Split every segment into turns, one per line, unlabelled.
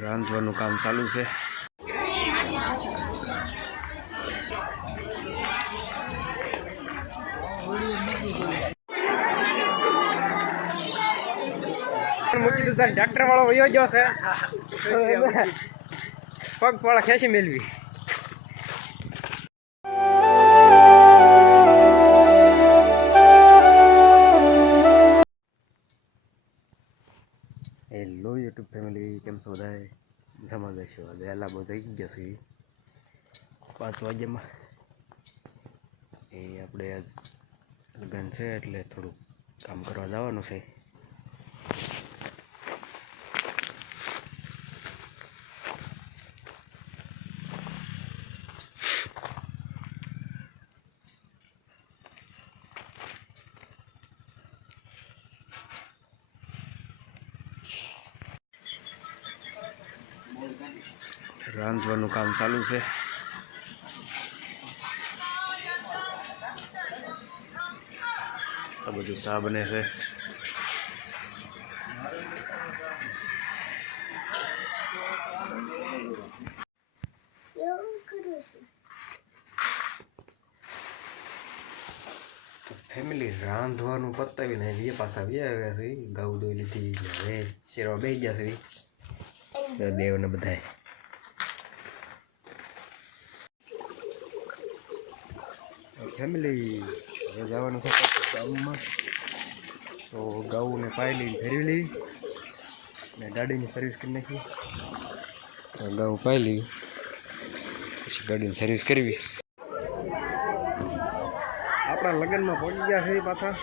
રાંધવાનું કામ ચાલુ છે.
મૂકી દીધા ટ્રેક્ટર વાળો વયો ગયો છે. પગ પાળા ખેંચી મેળવી.
હેલો યુટ્યુબ ફેમિલી કેમ છો બધાએ જમા જશે વહેલા થઈ ગયા છે. પાંચ વાગ્યામાં. એ આપણે આજ લગ્ન છે એટલે થોડુંક કામ કરવા જવાનું છે. રાંધવાનું કામ ચાલુ છે. આ બધું શા બને છે? ફેમિલી રાંધવાનું પતાવીને એ પાછા બી આવ્યા છે. ગાઉ દોઈ લીધી હવે શેરવા બેસી ગયા છે. દેવને બધાએ. ફેમિલી, હવે જવાનું છે ગામમાં. તો ગાઉને પાયલી ફેરવી લેવી ને ગાડીની સર્વિસ કરી નાખી. ગાઉ પાઈ લેવી પછી ગાડીની સર્વિસ કરવી. આપણા લગ્નમાં પહોંચી ગયા છે પાછા.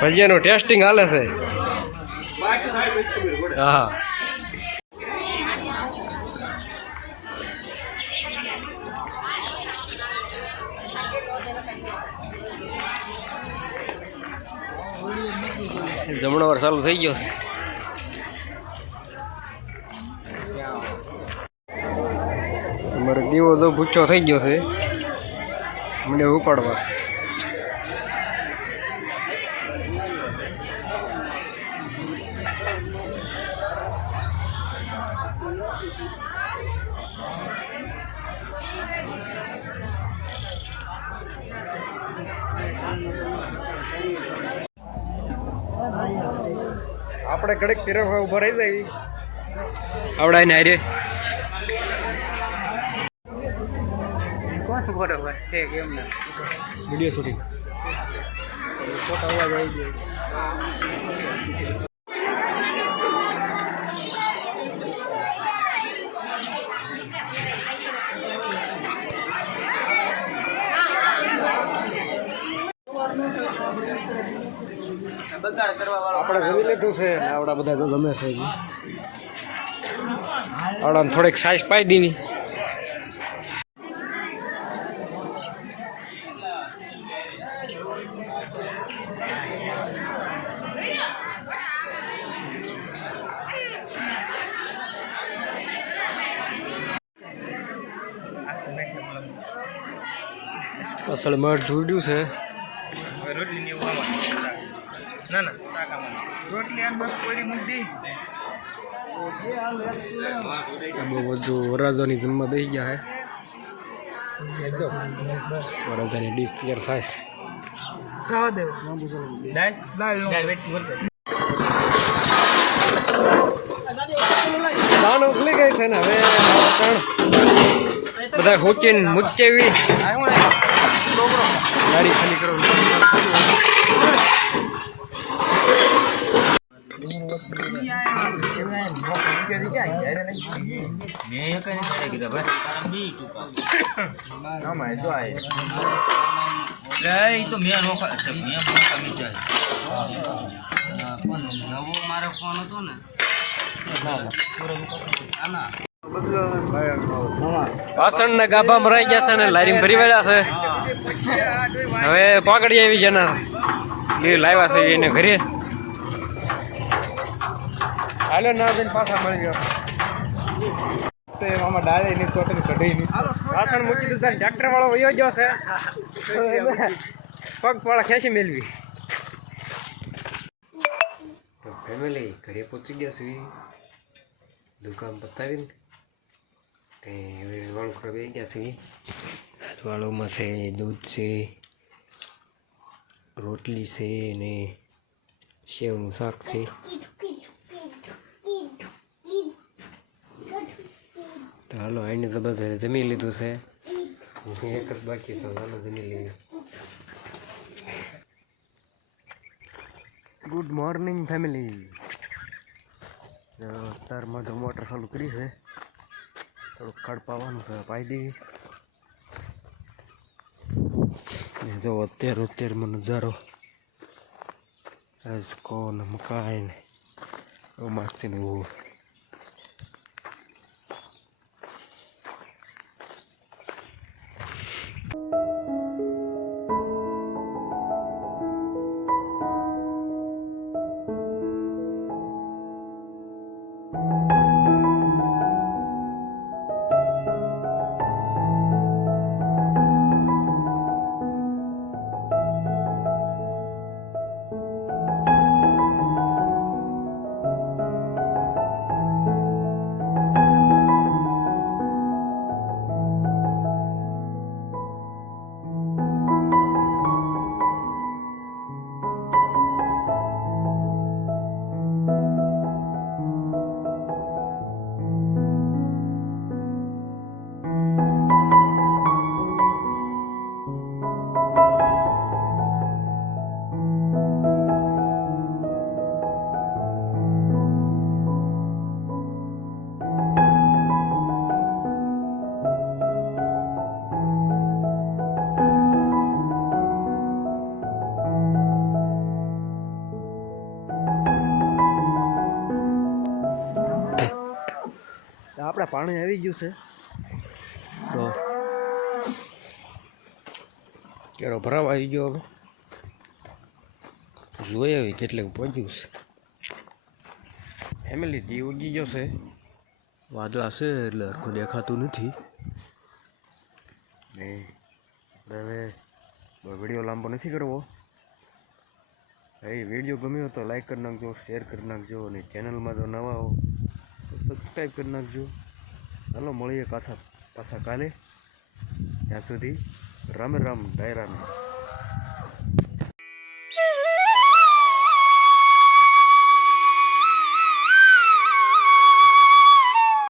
ભજીયાનું ટેસ્ટિંગ હાલે છે. હા. જમણવાર ચાલુ થઈ ગયો છે અમારો દીવો તો ભૂચો થઈ ગયો છે મને ઉપાડવા
આપણે ઘડીક પીરવા ઊભા રહી જાય.
આવડાય ને રે
કોણ શું ફોટો હોય? છે કેમ ને
વીડિયો શૂટિંગ.
ફોટો અવાજ આવી જાય
આપણે જમી લીધું છે ને આવડા બધા તો ગમે છે આવડાને થોડીક સાઈઝ પાઈ દીની. અસલ મઢ જોડ્યું છે
રોટલી ની ના ના શાક આમાં રોટલી આમ બસ પડી મૂકી
બહુ વરાજાની જમવા બેસી ગયા હે. રાજાની ડીશ તૈયાર થાય ઉકલી ગઈ છે ને હવે બધા હોચીને મુચ્ચેવી ગાડી ખાલી કરો
તો મેં નોખા અચ્છા મેં નોખા મીચા નવો મારો ફોન હતો ને? આના.
વાસણ ને ગાભા મરાઈ ગયા છે ને લારી ભરી વળ્યા છે. હવે પાકડી આવી છે ને એ લાવ્યા છે એને ઘરે. હાલો ના જઈને પાછા મળી ગયો
મામા ડાળે ની ચોટલી ચઢી ની વાસણ મૂકી દીધા ટ્રેક્ટર વાળો વયો ગયો છે. પગ પાળા ખેંચી મેળવી
તો ફેમિલી ઘરે પહોંચી ગયા છે દુકાન પતાવીને તે હવે વાળું કરવા ગયા છે વાળુમાં છે દૂધ છે રોટલી છે ને સેવનું શાક છે. તો હાલો એને તો બધે જમી લીધું છે. એક જ બાકી છે, હાલો, જમી લઈએ. ગુડ મોર્નિંગ ફેમિલી અત્યારમાં તો મોટર ચાલુ કરી છે. થોડુંક કડપાવાનું છે, પાઈ દેવી જો, અત્યારે મને નજારો રસકો ને મકાઈ ને એવું મસ્તી ને આપણે પાણી આવી ગયું છે. તો કેરો ભરાવ આવી ગયો હવે. જોઈએ હવે કેટલે પહોંચ્યું છે. ફેમિલી ટી ઉગી ગયો છે. વાદળા છે એટલે હરખું દેખાતું નથી. ને હવે વીડિયો લાંબો નથી કરવો. એ વીડિયો ગમ્યો તો લાઈક કરી નાખજો શેર કરી નાખજો અને ચેનલમાં જો નવા હો સબસ્ક્રાઈબ કરી નાખજો. ચાલો મળીએ પાછા પાછા કાલે. ત્યાં સુધી રામ રામ ડાયરામ.